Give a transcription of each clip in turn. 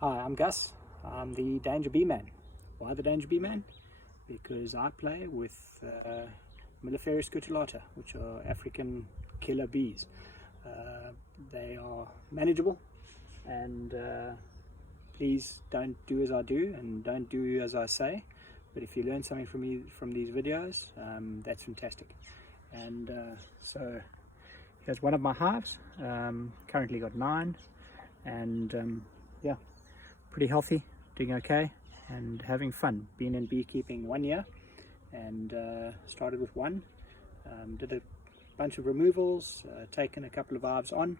Hi, I'm Gus. I'm the Danger Bee Man. Why the Danger Bee Man? Because I play with Mellifera scutellata, which are African killer bees. They are manageable, and please don't do as I do and don't do as I say. But if you learn something from these videos, that's fantastic. And so here's one of my hives. Currently got 9, and yeah, pretty healthy, doing okay, and having fun. Been in beekeeping 1 year, and started with 1. Did a bunch of removals, taken a couple of hives on,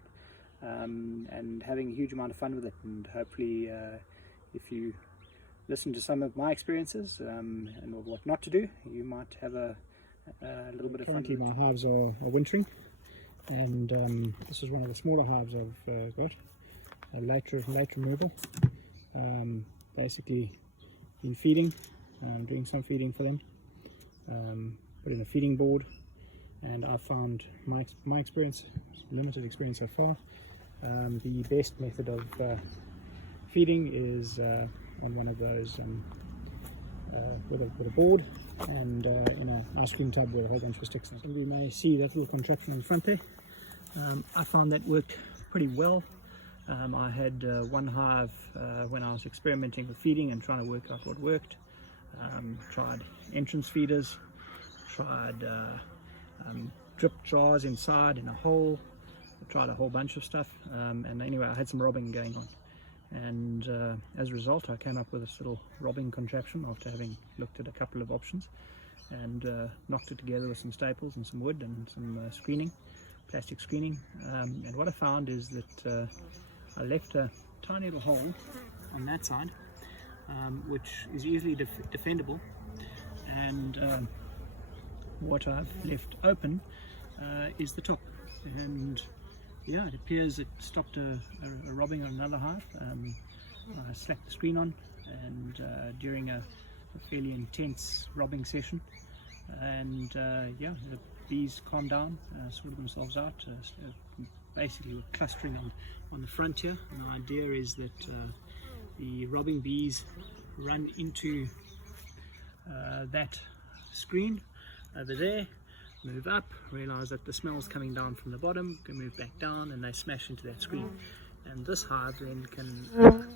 and having a huge amount of fun with it. And hopefully, if you listen to some of my experiences and what not to do, you might have a little bit of fun. Currently my hives are wintering, and this is one of the smaller hives I've got, a late removal. Basically been feeding, doing some feeding for them, put in a feeding board, and I found my experience, limited experience so far, the best method of feeding is on one of those with a board and in an ice cream tub with a whole bunch of sticks in it. And you may see that little contraption in front there. I found that worked pretty well. I had one hive when I was experimenting with feeding and trying to work out what worked. Tried entrance feeders, tried drip jars inside in a hole. I tried a whole bunch of stuff, and anyway, I had some robbing going on, and as a result I came up with this little robbing contraption after having looked at a couple of options, and knocked it together with some staples and some wood and some screening, plastic screening. And what I found is that I left a tiny little hole on that side, which is easily defendable, and what I've left open is the top. And yeah, it appears it stopped a robbing on another hive. I slapped the screen on, and during a fairly intense robbing session, and yeah, the bees calmed down, sorted themselves out. Basically we're clustering on the front here, and the idea is that the robbing bees run into that screen over there, move up, realize that the smell's coming down from the bottom, can move back down, and they smash into that screen. And this hive then can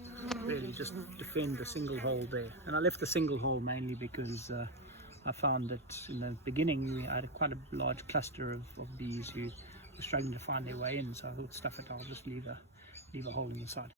really just defend the single hole there. And I left the single hole mainly because I found that in the beginning I had quite a large cluster of bees who were struggling to find their way in, so I thought, stuff it, I'll just leave a hole in the side.